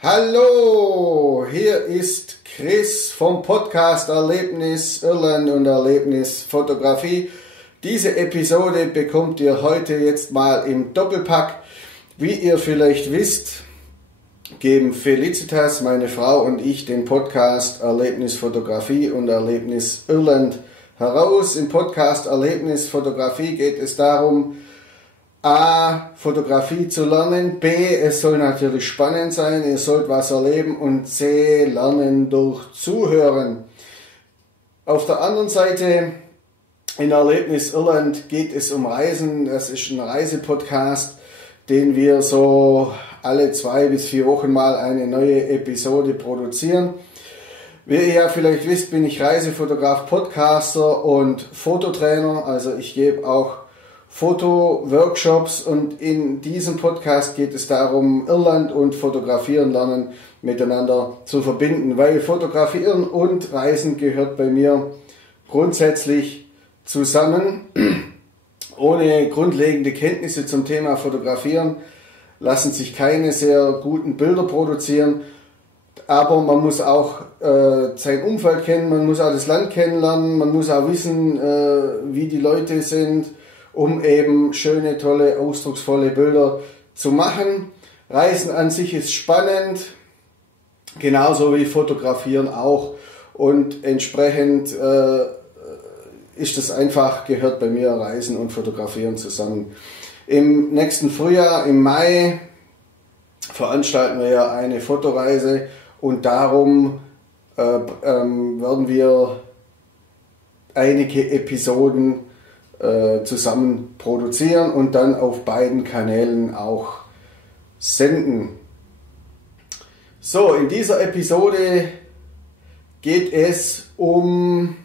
Hallo, hier ist Chris vom Podcast Erlebnis Irland und Erlebnis Fotografie. Diese Episode bekommt ihr heute jetzt mal im Doppelpack. Wie ihr vielleicht wisst, geben Felicitas, meine Frau und ich den Podcast Erlebnis Fotografie und Erlebnis Irland heraus. Im Podcast Erlebnis Fotografie geht es darum, A, Fotografie zu lernen, B, es soll natürlich spannend sein, ihr sollt was erleben und C, lernen durch Zuhören. Auf der anderen Seite, in Erlebnis Irland geht es um Reisen. Das ist ein Reisepodcast, den wir so alle 2 bis 4 Wochen mal eine neue Episode produzieren. Wie ihr ja vielleicht wisst, bin ich Reisefotograf, Podcaster und Fototrainer, also ich gebe auch Fotoworkshops und in diesem Podcast geht es darum, Irland und Fotografieren lernen miteinander zu verbinden, weil Fotografieren und Reisen gehört bei mir grundsätzlich zusammen. Ohne grundlegende Kenntnisse zum Thema Fotografieren lassen sich keine sehr guten Bilder produzieren, aber man muss auch sein Umfeld kennen, man muss auch das Land kennenlernen, man muss auch wissen, wie die Leute sind, um eben schöne, tolle, ausdrucksvolle Bilder zu machen. Reisen an sich ist spannend, genauso wie Fotografieren auch. Und entsprechend ist es einfach, gehört bei mir Reisen und Fotografieren zusammen. Im nächsten Frühjahr, im Mai, veranstalten wir ja eine Fotoreise und darum werden wir einige Episoden zusammen produzieren und dann auf beiden Kanälen auch senden. So, in dieser Episode geht es um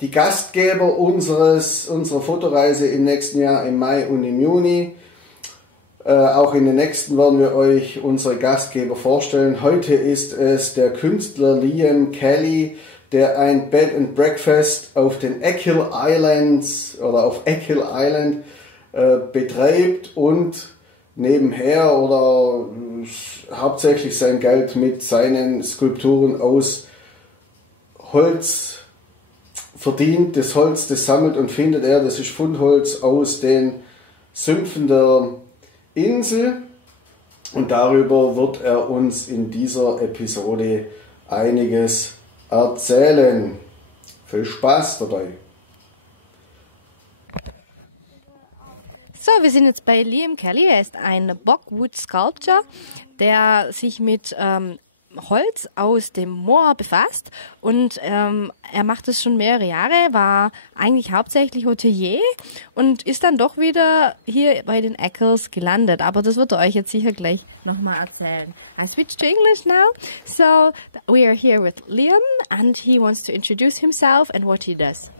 die Gastgeber unserer Fotoreise im nächsten Jahr, im Mai und im Juni. Auch in den nächsten werden wir euch unsere Gastgeber vorstellen. Heute ist es der Künstler Liam Kelly, der ein Bed and Breakfast auf den Achil Islands oder auf Achil Island betreibt und nebenher oder hauptsächlich sein Geld mit seinen Skulpturen aus Holz verdient. Das Holz, das sammelt und findet er, das ist Fundholz aus den Sümpfen der Insel und darüber wird er uns in dieser Episode einiges erzählen. Viel Spaß dabei. So, wir sind jetzt bei Liam Kelly. Er ist ein Bockwood Sculptor, der sich mit Holz aus dem Moor befasst und er macht es schon mehrere Jahre, war eigentlich hauptsächlich Hotelier und ist dann doch wieder hier bei den Achills gelandet. Aber das wird er euch jetzt sicher gleich nochmal erzählen. I switch to English now. So we are here with Liam and he wants to introduce himself and what he does.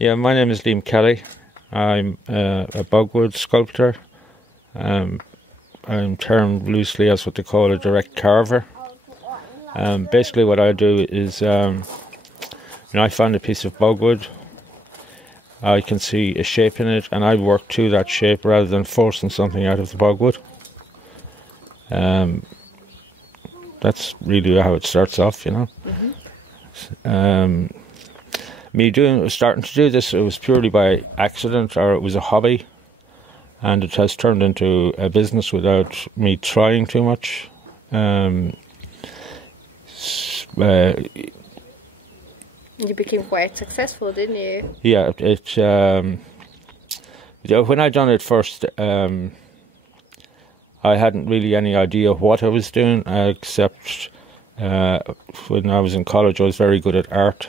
Yeah, my name is Liam Kelly. I'm a bogwood sculptor. I'm termed loosely as what they call a direct carver. Basically what I do is I find a piece of bogwood, I can see a shape in it and I work to that shape rather than forcing something out of the bogwood. That's really how it starts off, you know. Starting to do this, it was purely by accident, or it was a hobby, and it has turned into a business without me trying too much. You became quite successful, didn't you? Yeah, when I done it first, I hadn't really any idea what I was doing, except when I was in college I was very good at art,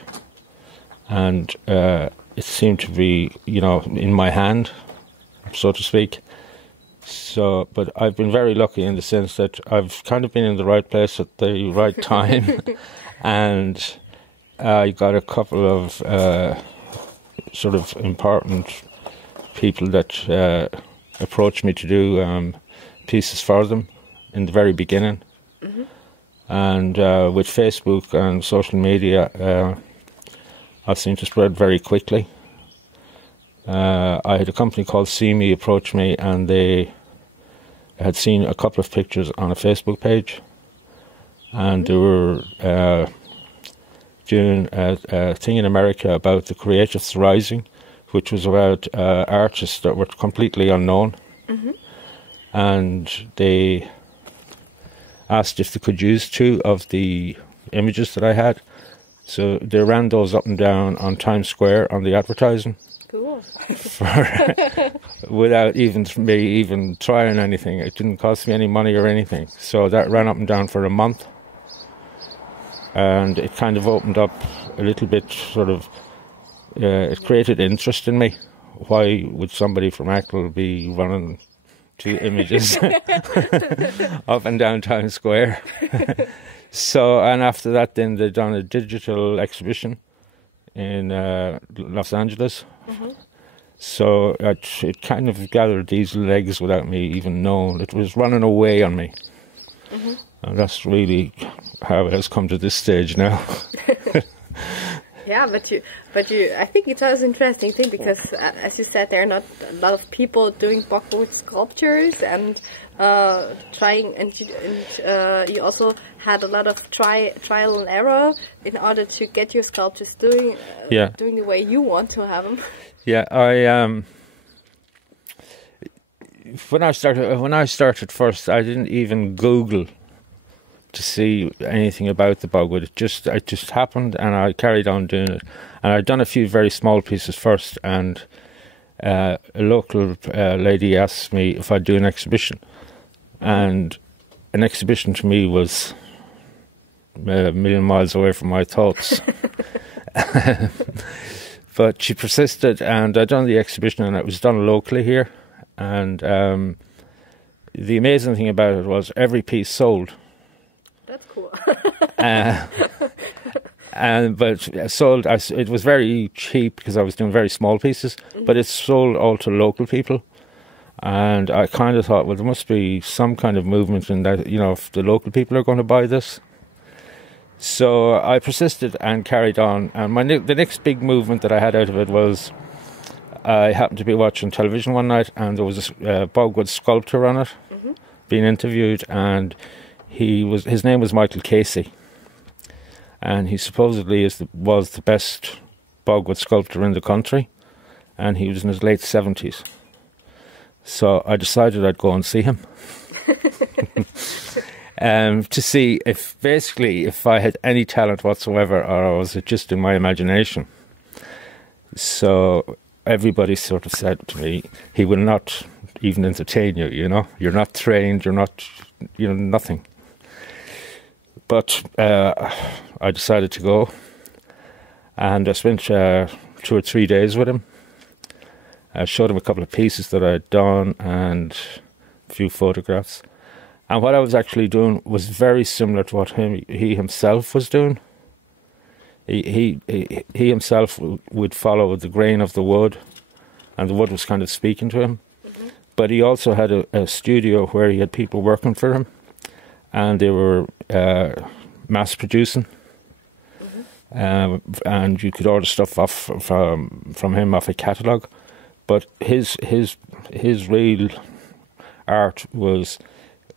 and it seemed to be, in my hand, so to speak. So, but I've been very lucky in the sense that I've kind of been in the right place at the right time, and I got a couple of sort of important people that approached me to do pieces for them in the very beginning. And with Facebook and social media, I've seen to spread very quickly. I had a company called See Me approach me, and they had seen a couple of pictures on a Facebook page, and they were doing a thing in America about the Creatives Rising, which was about artists that were completely unknown. And they asked if they could use 2 of the images that I had. So they ran those up and down on Times Square on the advertising. Cool. Without me trying anything. It didn't cost me any money or anything. So that ran up and down for a month. And it kind of opened up a little bit, sort of, it created interest in me. Why would somebody from Achil be running 2 images up and down Times Square? So, and after that, then they done a digital exhibition in Los Angeles. So it kind of gathered these legs without me even knowing. It was running away on me. And that's really how it has come to this stage now. Yeah, but you, I think it's always an interesting thing because, as you said, there are not a lot of people doing bockwood sculptures and trying, and you also had a lot of trial and error in order to get your sculptures doing the way you want to have them. Yeah, when I started first, I didn't even Google to see anything about the bogwood. It just happened, and I carried on doing it. And I'd done a few very small pieces first, and a local lady asked me if I'd do an exhibition. And an exhibition to me was a million miles away from my thoughts. But she persisted, and I'd done the exhibition, and it was done locally here. And the amazing thing about it was every piece sold. That's cool. But sold. It was very cheap because I was doing very small pieces. But it sold all to local people, and I kind of thought, well, there must be some kind of movement in that. You know, if the local people are going to buy this. So I persisted and carried on. And the next big movement that I had out of it was I happened to be watching television one night, and there was a bogwood sculptor on it being interviewed, and his name was Michael Casey, and he supposedly was the best bogwood sculptor in the country, and he was in his late 70s. So I decided I'd go and see him. To see if I had any talent whatsoever, or was it just in my imagination. So everybody sort of said to me, he will not even entertain you, you know. You're not trained, you're not, nothing. But I decided to go, and I spent 2 or 3 days with him. I showed him a couple of pieces that I had done and a few photographs. And what I was actually doing was very similar to what he himself was doing. He himself would follow the grain of the wood, and the wood was kind of speaking to him. But he also had a studio where he had people working for him, and they were mass producing. And you could order stuff off from him off a catalogue. But his real art was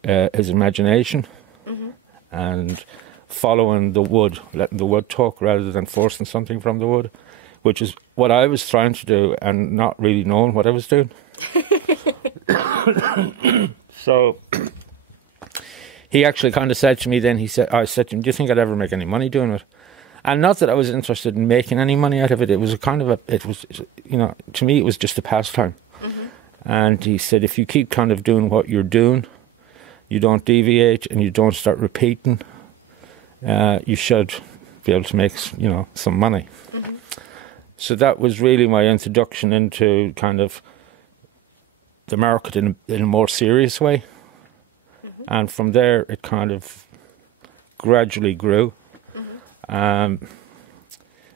his imagination and following the wood, letting the wood talk rather than forcing something from the wood, which is what I was trying to do and not really knowing what I was doing. So he actually kind of said to me then, I said to him, do you think I'd ever make any money doing it? And not that I was interested in making any money out of it. It was to me it was just a pastime. And he said, if you keep kind of doing what you're doing, you don't deviate and you don't start repeating, you should be able to make, some money. So that was really my introduction into kind of the market in a more serious way. And from there, it kind of gradually grew.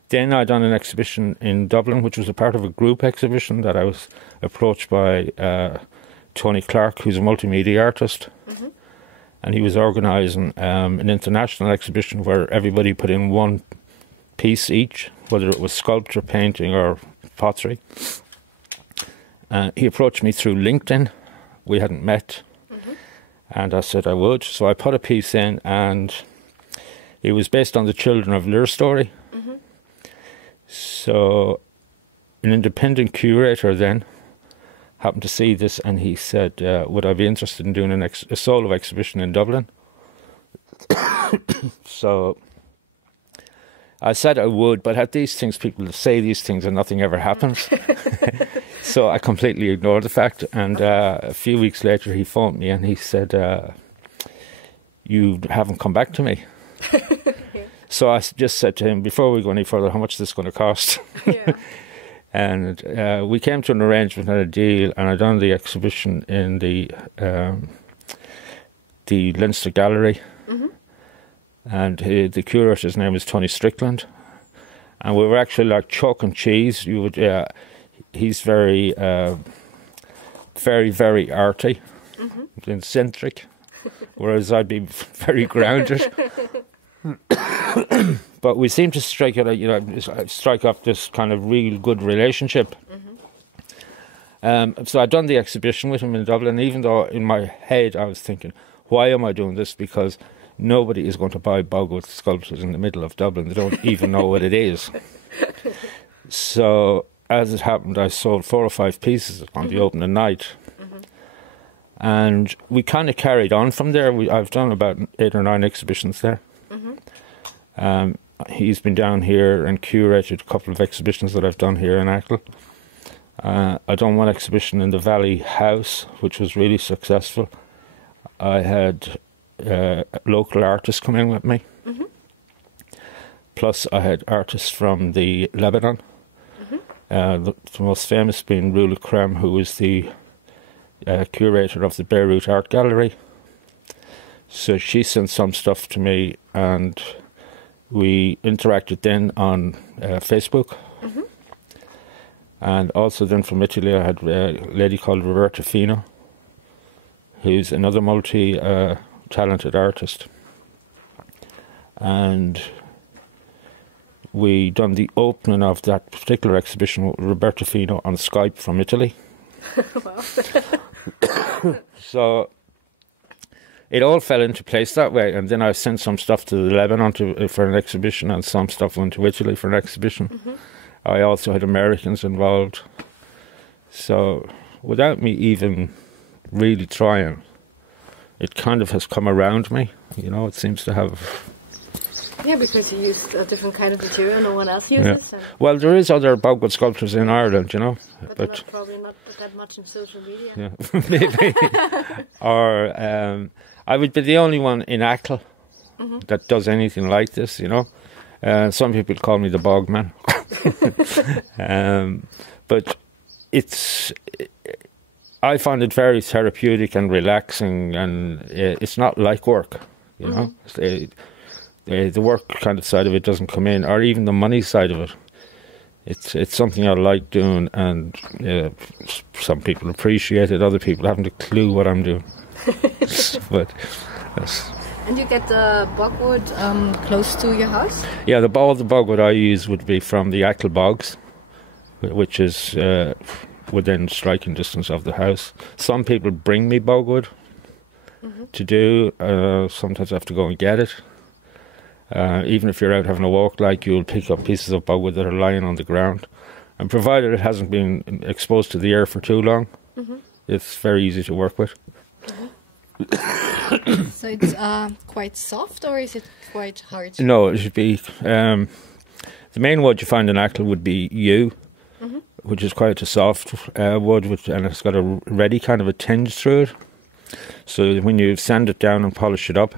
Then I done an exhibition in Dublin, which was a part of a group exhibition that I was approached by Tony Clark, who's a multimedia artist. And he was organising an international exhibition where everybody put in one piece each, whether it was sculpture, painting or pottery. He approached me through LinkedIn. We hadn't met. And I said I would. So I put a piece in, and it was based on the Children of Lear story. So an independent curator then happened to see this, and he said, would I be interested in doing a solo exhibition in Dublin? So I said I would, but at these things, people say these things and nothing ever happens. So I completely ignored the fact, and a few weeks later he phoned me and he said, you haven't come back to me. So I just said to him, before we go any further, how much is this going to cost? Yeah. And we came to an arrangement and a deal, and I done the exhibition in the Leinster Gallery. And the curator's name is Tony Strickland, and we were actually like chalk and cheese. You would, he's very, very, very arty, eccentric, whereas I'd be very grounded. But we seem to strike up this kind of real good relationship. So I'd done the exhibition with him in Dublin, even though in my head I was thinking, why am I doing this? Because nobody is going to buy bogwood sculptures in the middle of Dublin. They don't even know what it is. So as it happened, I sold 4 or 5 pieces on the opening night. And we kind of carried on from there. I've done about 8 or 9 exhibitions there. He's been down here and curated a couple of exhibitions that I've done here in Achill. I done one exhibition in the Valley House, which was really successful. I had local artists come in with me. Plus I had artists from the Lebanon. The most famous being Rula Krem, who was the curator of the Beirut Art Gallery. So she sent some stuff to me, and we interacted then on Facebook. And also then from Italy I had a lady called Roberta Fino, who's another multi-talented artist. And we done the opening of that particular exhibition with Roberta Fino on Skype from Italy. So it all fell into place that way, and then I sent some stuff to Lebanon for an exhibition, and some stuff went to Italy for an exhibition. I also had Americans involved. So without me even really trying, it kind of has come around me. You know, it seems to have... Yeah, because you use a different kind of material no one else uses. Yeah. Well, there is other bogwood sculptures in Ireland, you know. But probably not that much in social media. Yeah, maybe. Or I would be the only one in Achil that does anything like this, you know. Some people call me the bogman. But I find it very therapeutic and relaxing, and it's not like work, you know. The work kind of side of it doesn't come in, or even the money side of it. It's something I like doing, and some people appreciate it, other people haven't a clue what I'm doing. But yes. And you get the bogwood close to your house? Yeah, all the bogwood I use would be from the Achil bogs, which is within striking distance of the house. Some people bring me bogwood to do. Sometimes I have to go and get it. Even if you're out having a walk, like, you'll pick up pieces of bogwood that are lying on the ground, and provided it hasn't been exposed to the air for too long, it's very easy to work with. So it's quite soft, or is it quite hard? No, it should be... the main wood you find in Achil would be yew, which is quite a soft wood, and it's got a ready kind of a tinge through it. So when you sand it down and polish it up,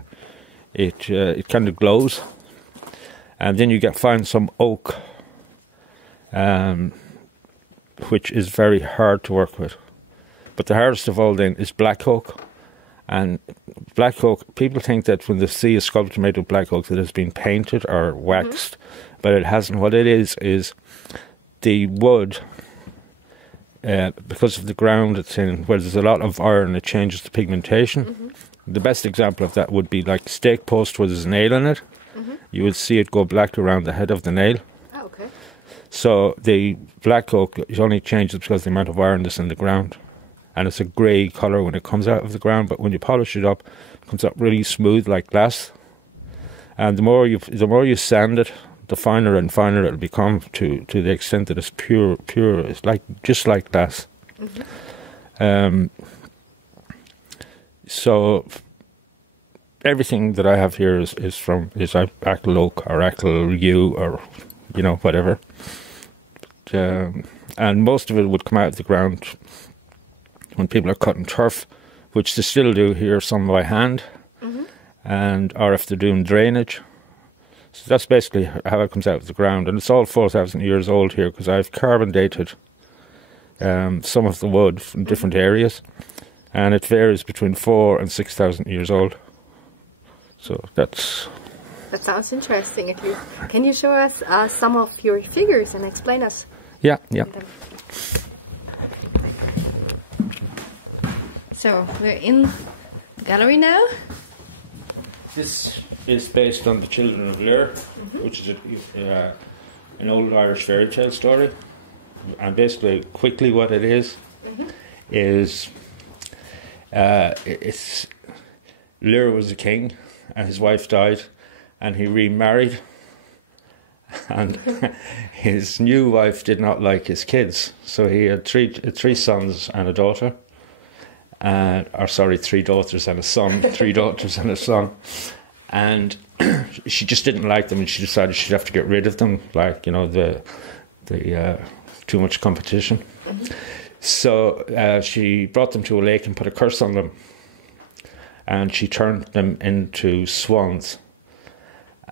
it kind of glows. And then you find some oak, which is very hard to work with. But the hardest of all then is black oak. And black oak, people think that when they see a sculpture made of black oak that has been painted or waxed, but it hasn't. What it is the wood, because of the ground it's in, where there's a lot of iron, it changes the pigmentation. The best example of that would be like stake post where there's a nail in it. You would see it go black around the head of the nail. Oh, okay. So the black oak, it only changes because of the amount of iron that's in the ground. and it's a grey colour when it comes out of the ground, but when you polish it up, it comes up really smooth like glass. And the more you sand it, the finer and finer it'll become to the extent that it's pure. It's just like glass. So everything that I have here is Achil oak or Achil yew or whatever. And most of it would come out of the ground when people are cutting turf, which they still do here, some by hand, or if they're doing drainage. So that's basically how it comes out of the ground, and it's all 4,000 years old here because I've carbon dated some of the wood from different areas, and it varies between 4,000 and 6,000 years old. So that sounds interesting. Can you show us some of your figures and explain us? Yeah. So we're in the gallery now. This is based on the Children of Lir, which is an old Irish fairy tale story. And basically, quickly, what it is it's Lir was a king, and his wife died, and he remarried. And his new wife did not like his kids, so he had three sons and a daughter. Three daughters and a son, 3 daughters and a son. And she just didn't like them, and she decided she'd have to get rid of them, the too much competition. So she brought them to a lake and put a curse on them. And she turned them into swans.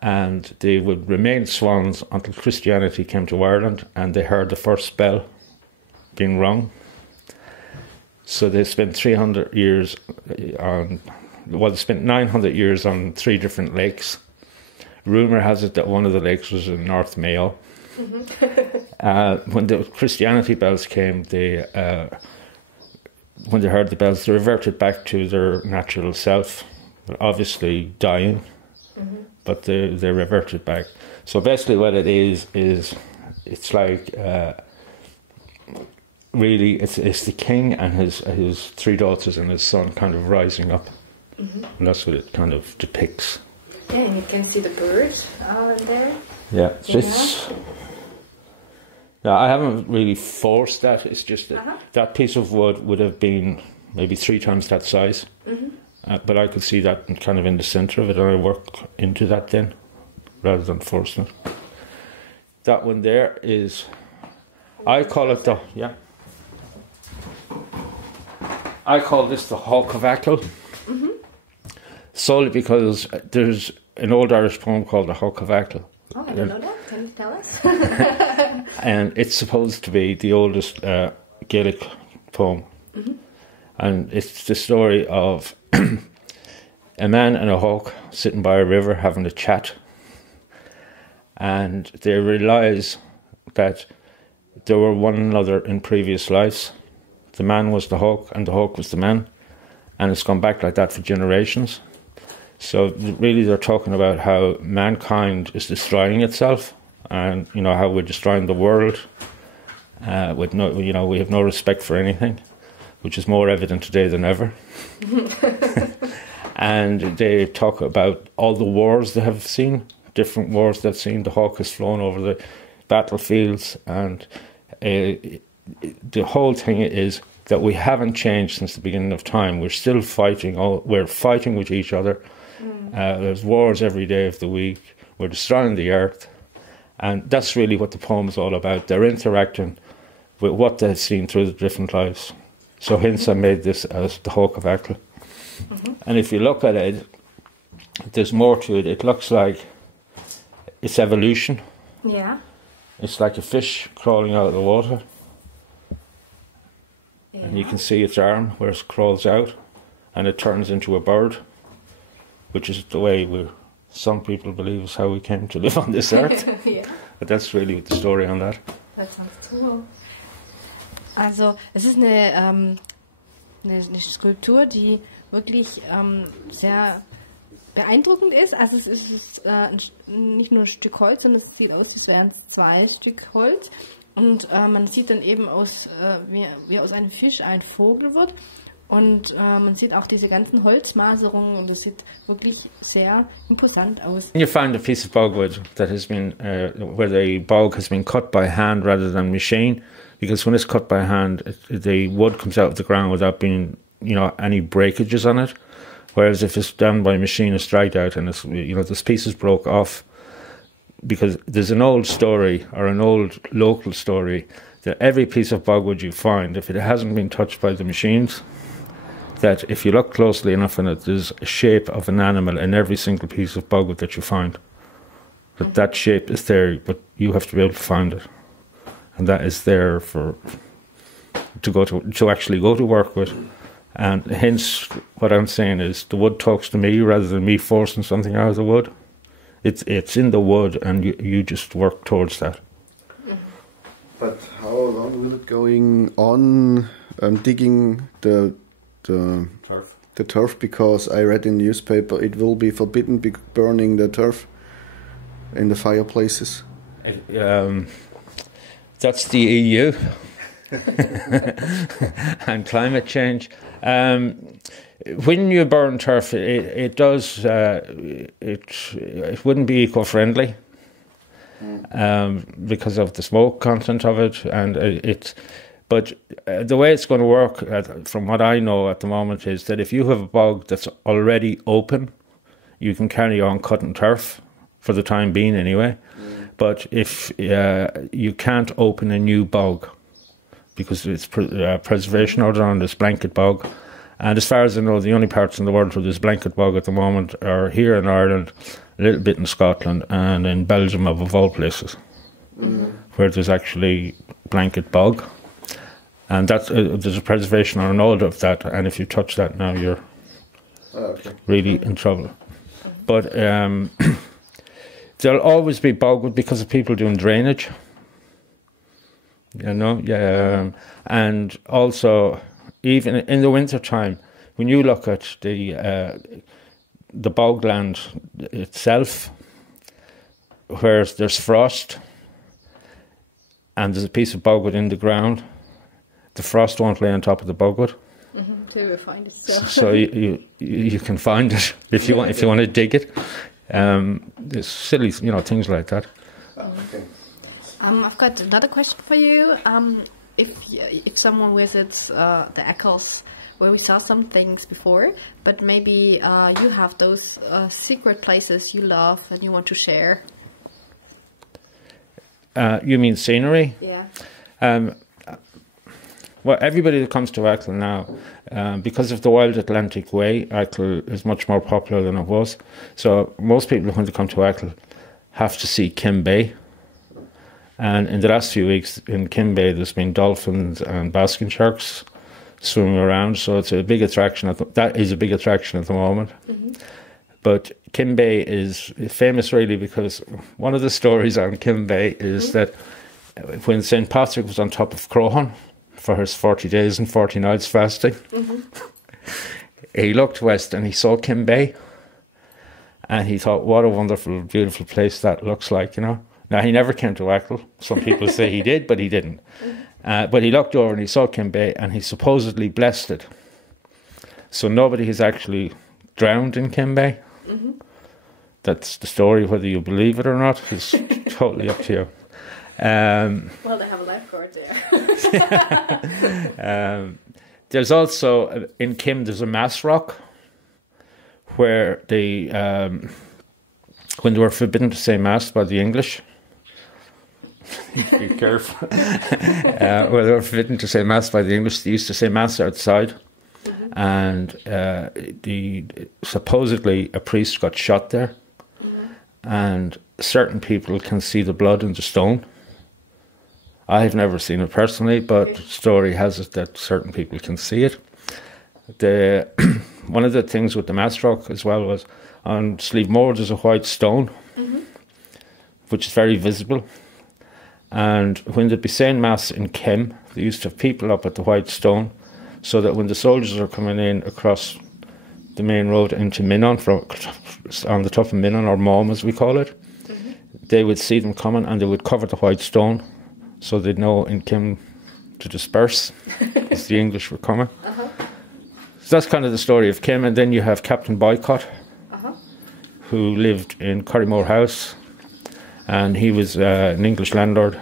And they would remain swans until Christianity came to Ireland and they heard the first spell being rung. So they spent 300 years they spent 900 years on 3 different lakes. Rumour has it that one of the lakes was in North Mayo. When the Christianity bells came, when they heard the bells, they reverted back to their natural self, obviously dying, but they reverted back. So basically what it is it's like... really, it's the king and his 3 daughters and his son kind of rising up, and that's what it kind of depicts. Yeah, and you can see the bird there. Yeah, I haven't really forced that. It's just that that piece of wood would have been maybe 3 times that size, but I could see that kind of in the centre of it, and I work into that then, rather than forcing it. That one there is, I call it I call this the Hawk of Achil, solely because there's an old Irish poem called the Hawk of Achil. Oh, I don't know that. Can you tell us? And it's supposed to be the oldest Gaelic poem. And it's the story of a man and a hawk sitting by a river having a chat. And they realise that they were one another in previous lives. The man was the hawk and the hawk was the man, and it's gone back like that for generations. So really they're talking about how mankind is destroying itself, and how we're destroying the world with we have no respect for anything, which is more evident today than ever. And they talk about all the wars they have seen, different wars they've seen. The hawk has flown over the battlefields, and the whole thing is that we haven't changed since the beginning of time. We're still fighting. We're fighting with each other. There's wars every day of the week. We're destroying the earth. And that's really what the poem is all about. They're interacting with what they've seen through the different lives. So hence I made this as the Hawk of Achil. And if you look at it, there's more to it. It looks like it's evolution. Yeah. It's like a fish crawling out of the water. Yeah. And you can see its arm where it crawls out and it turns into a bird, which is the way some people believe is how we came to live on this earth. Ja. But that's really the story on that. Das sounds cool. Also es ist eine Skulptur, die wirklich sehr beeindruckend ist. Also es ist nicht nur ein Stück Holz, sondern es sieht aus, als wären es 2 Stück Holz. Und man sieht dann eben wie aus einem Fisch ein Vogel wird. Und man sieht auch diese ganzen Holzmaserungen und es sieht wirklich sehr imposant aus. You find a piece of bogwood that has been, where the bog has been cut by hand rather than machine, because when it's cut by hand, the wood comes out of the ground without being, any breakages on it. Whereas if it's done by machine, it's dried out and it's, this piece is broke off. Because there's an old story, or an old local story, that every piece of bogwood you find, if it hasn't been touched by the machines, that if you look closely enough in it, there's a shape of an animal in every single piece of bogwood that you find. That shape is there, but you have to be able to find it. And that is there to actually go to work with. And hence, what I'm saying is, the wood talks to me rather than me forcing something out of the wood. It's in the wood, and you just work towards that. But how long will it going on digging the turf? Because I read in the newspaper it will be forbidden burning the turf in the fireplaces. That's the EU and climate change. When you burn turf, it wouldn't be eco-friendly because of the smoke content of it, and But the way it's going to work, from what I know at the moment, is that if you have a bog that's already open, you can carry on cutting turf for the time being, anyway. But if you can't open a new bog because it's preservation order on this blanket bog. And as far as I know, the only parts in the world where there's blanket bog at the moment are here in Ireland, a little bit in Scotland, and in Belgium, of all places, where there's actually blanket bog. And that's there's a preservation or an order of that, and if you touch that now, you're really in trouble. But there'll always be bogwood because of people doing drainage. And also, even in the winter time, when you look at the bogland itself, where there's frost and there's a piece of bogwood in the ground, the frost won't lay on top of the bogwood. Till we find it. So you can find it if you want to dig it. There's silly things like that. Okay. I've got another question for you. If someone visits the Achilles, where we saw some things before, but maybe you have those secret places you love and you want to share. You mean scenery? Yeah. Well, everybody that comes to Achil now, because of the Wild Atlantic Way, Achil is much more popular than it was. So most people who want to come to Achil have to see Kim Bay. And in the last few weeks in Kim Bay, there's been dolphins and basking sharks swimming around. So it's a big attraction. That is a big attraction at the moment. But Kim Bay is famous really because one of the stories on Kim Bay is that when St. Patrick was on top of Crohan for his 40 days and 40 nights fasting, he looked west and he saw Kim Bay. And he thought, what a wonderful, beautiful place that looks like, Now, he never came to Achil. Some people say he did, but he didn't. But he looked over and he saw Kim Bay and he supposedly blessed it. So nobody has actually drowned in Kim Bay. That's the story. Whether you believe it or not is totally up to you. Well, they have a lifeguard there. There's also, in Kim, there's a mass rock where when they were forbidden to say mass by the English, be careful, when they were forbidden to say mass by the English, they used to say mass outside, and supposedly a priest got shot there, and certain people can see the blood in the stone. I have never seen it personally, but story has it that certain people can see it. One of the things with the mass rock as well was on Slievemore there's a white stone, which is very visible. And when they'd be saying mass in Kim, they used to have people up at the white stone, so that when the soldiers are coming in across the main road into Minnon, on the top of Minnon, or Mom as we call it, they would see them coming and they would cover the white stone, so they'd know in Kim to disperse as the English were coming. So that's kind of the story of Kim. And then you have Captain Boycott, who lived in Currymore House, and he was an English landlord,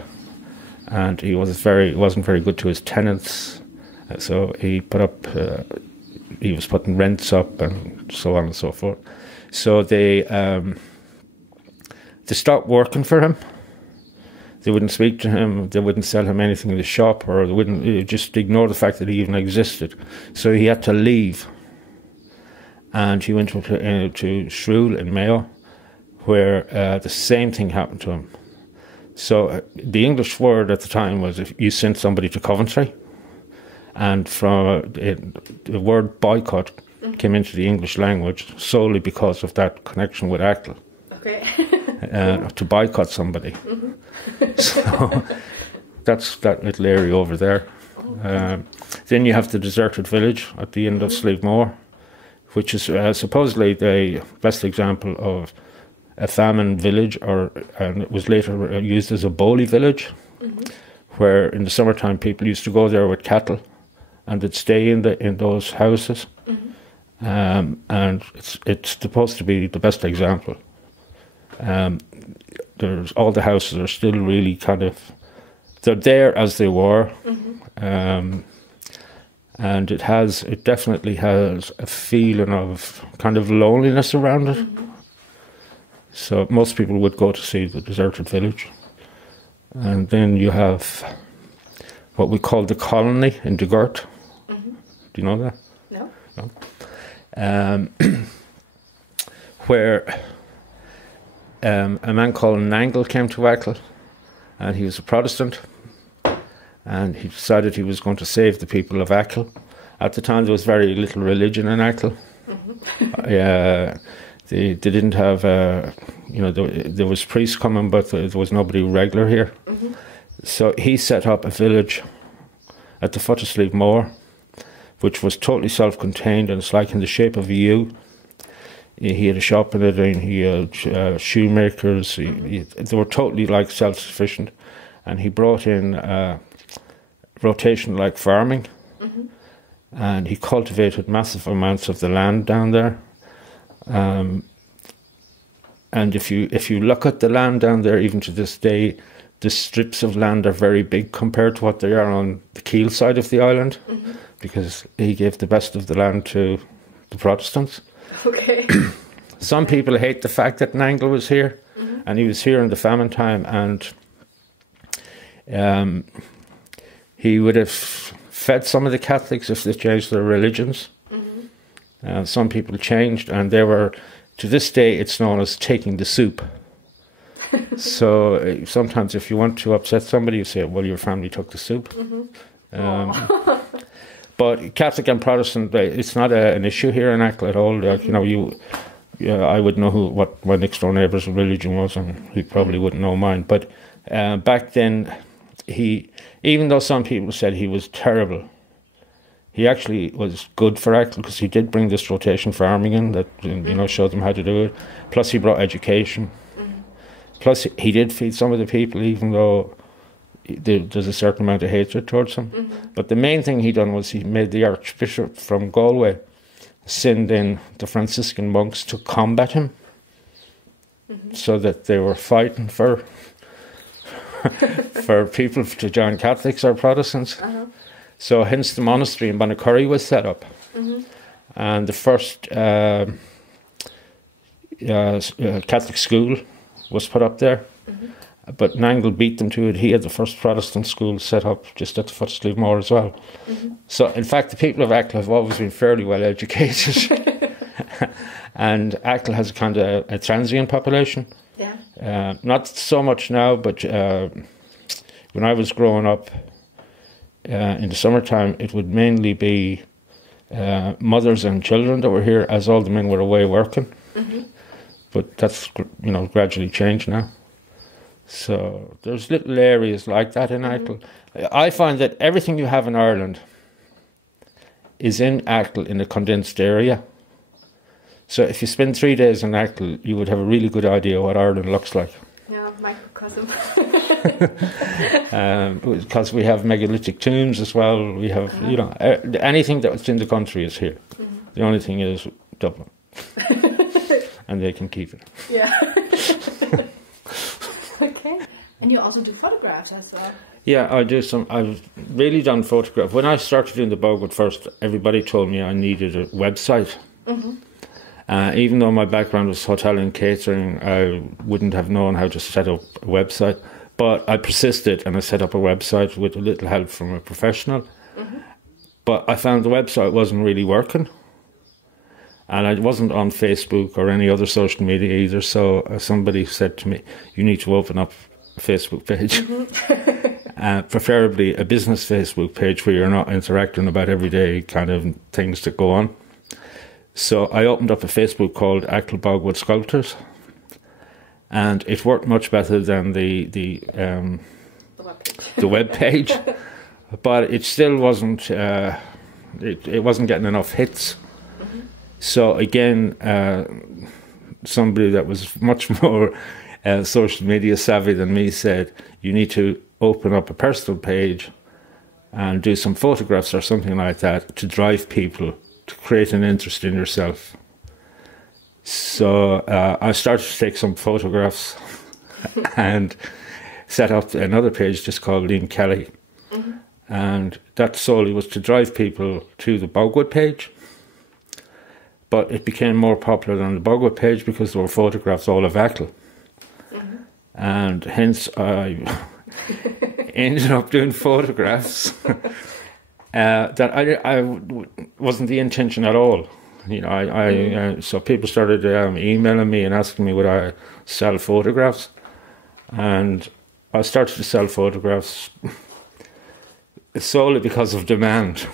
and he wasn't very good to his tenants, so he was putting rents up and so on and so forth. So they stopped working for him. They wouldn't speak to him, they wouldn't sell him anything in the shop, or they wouldn't just ignore the fact that he even existed. So he had to leave. And he went to Shrule in Mayo, where the same thing happened to him. So the English word at the time was if you sent somebody to Coventry, and from the word boycott came into the English language solely because of that connection with Achil. Okay. To boycott somebody. So that's that little area over there. Then you have the deserted village at the end of Slievemore, which is supposedly the best example of a famine village, and it was later used as a bowlie village, where in the summertime people used to go there with cattle, and they'd stay in those houses, and it's supposed to be the best example. There's all the houses are still really they're there as they were, and it definitely has a feeling of kind of loneliness around it. So most people would go to see the deserted village. And then you have what we call the colony in De Gert. Do you know that? No. Where a man called Nangle came to Achil, and he was a Protestant, and he decided he was going to save the people of Achil. At the time there was very little religion in Achil. They didn't have, there was priests coming, but there was nobody regular here. So he set up a village at the foot of Slievemore, which was totally self-contained, and it's like in the shape of a U. He had a shop in it, and he had shoemakers. They were totally like self-sufficient, and he brought in rotation like farming, and he cultivated massive amounts of the land down there. And if you look at the land down there, even to this day, the strips of land are very big compared to what they are on the Keel side of the island, because he gave the best of the land to the Protestants. Okay. Some people hate the fact that Nangle was here, and he was here in the famine time, and he would have fed some of the Catholics if they changed their religions. Some people changed, and they were, to this day, it's known as taking the soup. So sometimes if you want to upset somebody, you say, well, your family took the soup. But Catholic and Protestant, it's not an issue here in Achil at all. Like, I would know what my next door neighbour's religion was, and he probably wouldn't know mine. But back then, even though some people said he was terrible, he actually was good for Achil, because he did bring this rotation farming in that showed them how to do it. Plus he brought education. Plus he did feed some of the people, even though there's a certain amount of hatred towards him. But the main thing he done was he made the Archbishop from Galway send in the Franciscan monks to combat him, so that they were fighting for people to join Catholics or Protestants. So hence the monastery in Bonacurry was set up. And the first Catholic school was put up there. But Nangle beat them to it. He had the first Protestant school set up just at the foot of Slievemore as well. So in fact the people of Achil have always been fairly well educated. And Achil has kind of a transient population. Not so much now, but when I was growing up, in the summertime, it would mainly be mothers and children that were here, as all the men were away working. But that's gradually changed now. So there's little areas like that in Achil. I find that everything you have in Ireland is in Achil in a condensed area. So if you spend 3 days in Achil, you would have a really good idea what Ireland looks like. Yeah, microcosm. Because we have megalithic tombs as well. We have, you know, anything that's in the country is here. The only thing is Dublin. And they can keep it. Yeah. Okay. And you also do photographs as well. Yeah, I do some. I've really done photograph. When I started doing the Bogwood first, everybody told me I needed a website. Even though my background was hotel and catering, I wouldn't have known how to set up a website. But I persisted and I set up a website with a little help from a professional. But I found the website wasn't really working. And I wasn't on Facebook or any other social media either. So somebody said to me, you need to open up a Facebook page. Preferably a business Facebook page where you're not interacting about everyday kind of things that go on. So I opened up a Facebook called Achil Bogwood Skulptures, and it worked much better than the web page, but it still wasn't it wasn't getting enough hits. So again, somebody that was much more social media savvy than me said, you need to open up a personal page and do some photographs or something like that to drive people to create an interest in yourself. So I started to take some photographs and set up another page just called Liam Kelly. And that solely was to drive people to the Bogwood page. But it became more popular than the Bogwood page because there were photographs all of Achil. And hence I ended up doing photographs that I wasn't the intention at all. You know, so people started emailing me and asking me would I sell photographs, and I started to sell photographs solely because of demand.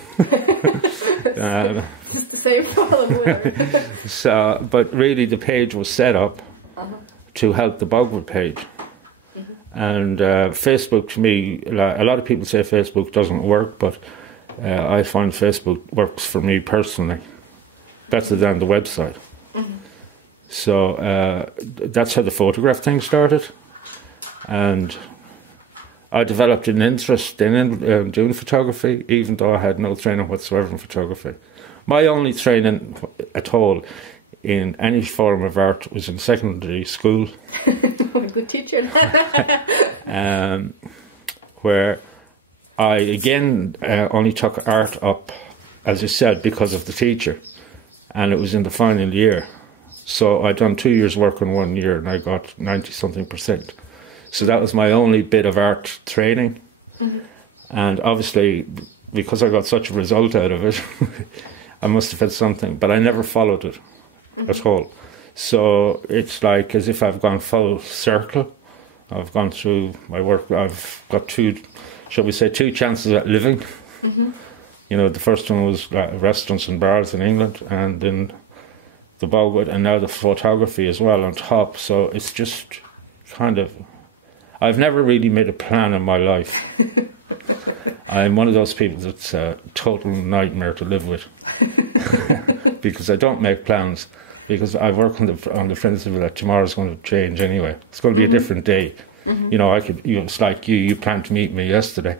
It's the same problem. So, but really, the page was set up to help the Bogwood page. And Facebook, to me, a lot of people say Facebook doesn't work, but I find Facebook works for me personally better than the website. So that's how the photograph thing started. And I developed an interest in doing photography, even though I had no training whatsoever in photography. My only training at all in any form of art was in secondary school. What a good teacher. Where I, again, only took art up, as you said, because of the teacher. And it was in the final year. So I'd done 2 years' work in 1 year and I got 90-something%. So that was my only bit of art training. And obviously, because I got such a result out of it, I must have had something. But I never followed it at all. So it's like as if I've gone full circle. I've gone through my work. I've got two chances at living. You know, the first one was restaurants and bars in England, and then the Bogwood, and now the photography as well on top. So it's just kind of, I've never really made a plan in my life. I'm one of those people that's a total nightmare to live with. Because I don't make plans, because I work on the principle that tomorrow's going to change anyway. It's going to be a different day. You know, it's like you planned to meet me yesterday.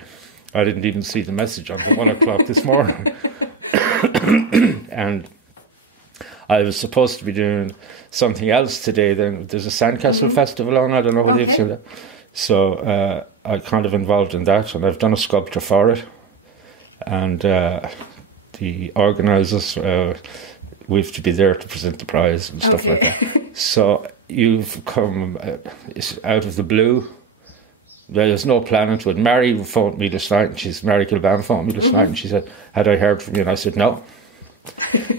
I didn't even see the message until 1 o'clock this morning. And I was supposed to be doing something else today. Then there's a Sandcastle festival on. I don't know whether you've seen that. So I kind of involved in that, and I've done a sculpture for it. And the organisers, we have to be there to present the prize and stuff like that. So you've come out of the blue. There's no plan into it. Mary phoned me this night, and Mary Kilban phoned me this night, and she said, "Had I heard from you?" And I said, "No,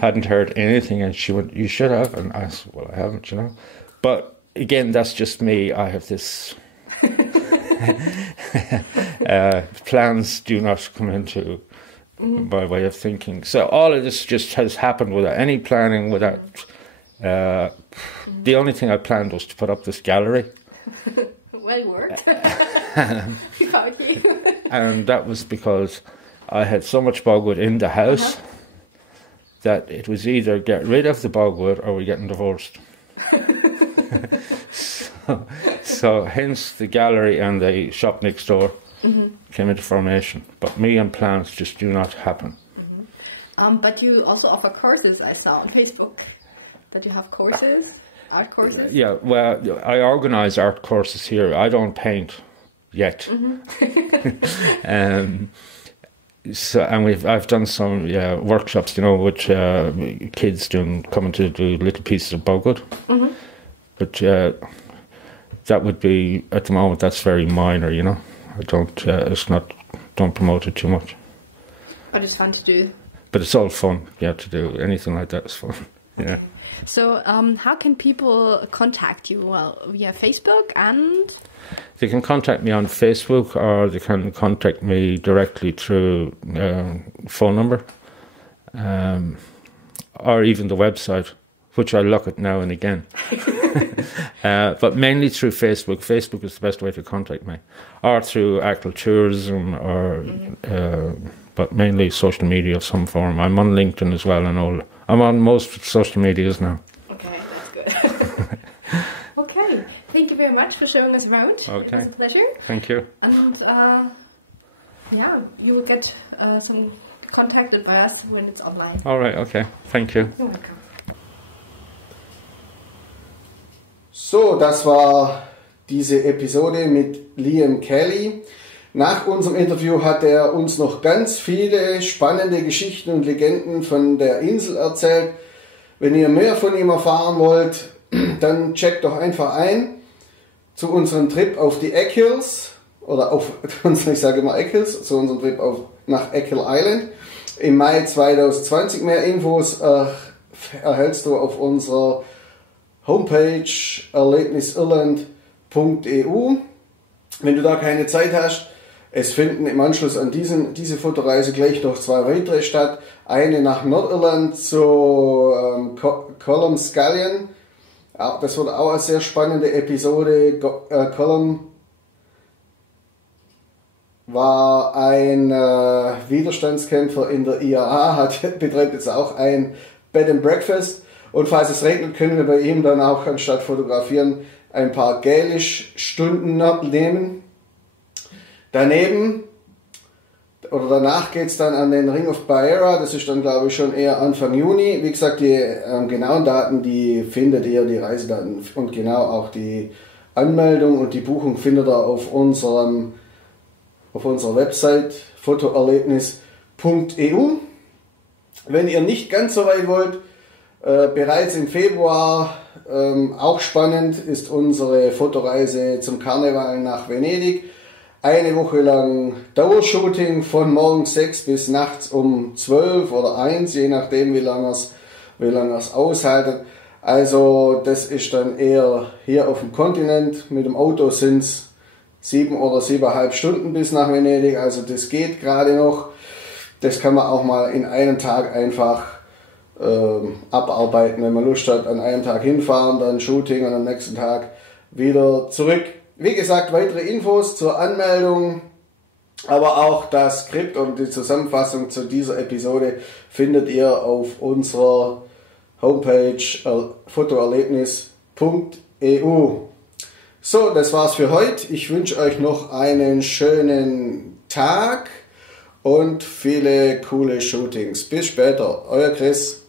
hadn't heard anything." And she went, "You should have." And I said, "Well, I haven't, you know." But again, that's just me. I have this plans do not come into my way of thinking. So all of this just has happened without any planning. Without the only thing I planned was to put up this gallery. Well worked. And that was because I had so much bogwood in the house that it was either get rid of the bogwood or we're getting divorced. So hence the gallery and the shop next door came into formation. But me and plants just do not happen. But you also offer courses, I saw on Facebook, that you have courses, art courses. Yeah, well, I organise art courses here. I don't paint yet. So, and I've done some workshops, you know, with kids coming to do little pieces of bowwood. But that would be, at the moment, that's very minor, you know. I don't promote it too much. But it's fun to do. But it's all fun, yeah, to do anything like that is fun, yeah. So how can people contact you? Well, via Facebook and? They can contact me on Facebook, or they can contact me directly through phone number, or even the website, which I look at now and again. But mainly through Facebook. Facebook is the best way to contact me, or through Achil tourism, or but mainly social media of some form. I'm on LinkedIn as well, and all. I'm on most social medias now. Okay, that's good. Okay, thank you very much for showing us around. Okay. It was a pleasure. Thank you. And you will get some contacted by us when it's online. All right, okay. Thank you. You're welcome. So, das war diese Episode mit Liam Kelly. Nach unserem Interview hat er uns noch ganz viele spannende Geschichten und Legenden von der Insel erzählt. Wenn ihr mehr von ihm erfahren wollt, dann checkt doch einfach ein zu unserem Trip auf die Achills, oder auf, ich sage immer Achills, zu unserem Trip nach Achil Island im Mai 2020. Mehr Infos erhältst du auf unserer Homepage erlebnisirland.eu. Wenn du da keine Zeit hast, es finden im Anschluss an diese Fotoreise gleich noch 2 weitere statt. Eine nach Nordirland zu Colm. Das wird auch eine sehr spannende Episode. Colm war ein Widerstandskämpfer in der IAA, betreibt jetzt auch ein Bed and Breakfast. Und falls es regnet, können wir bei ihm dann auch anstatt fotografieren ein paar Gälisch-Stunden nehmen. Danach geht es dann an den Ring of Baera, das ist dann glaube ich schon eher Anfang Juni. Wie gesagt, die genauen Daten, die findet ihr, die Reisedaten und genau auch die Anmeldung und die Buchung findet ihr auf unserer Website fotoerlebnis.eu. Wenn ihr nicht ganz so weit wollt, bereits im Februar, auch spannend, ist unsere Fotoreise zum Karneval nach Venedig. Eine Woche lang Dauershooting von morgens 6 bis nachts um 12 oder 1, je nachdem wie lange es aushaltet. Also das ist dann eher hier auf dem Kontinent. Mit dem Auto sind es 7 oder 7,5 Stunden bis nach Venedig. Also das geht gerade noch. Das kann man auch mal in einem Tag einfach abarbeiten, wenn man Lust hat. An einem Tag hinfahren, dann Shooting und am nächsten Tag wieder zurück. Wie gesagt, weitere Infos zur Anmeldung, aber auch das Skript und die Zusammenfassung zu dieser Episode findet ihr auf unserer Homepage fotoerlebnis.eu. So, das war's für heute. Ich wünsche euch noch einen schönen Tag und viele coole Shootings. Bis später, euer Chris.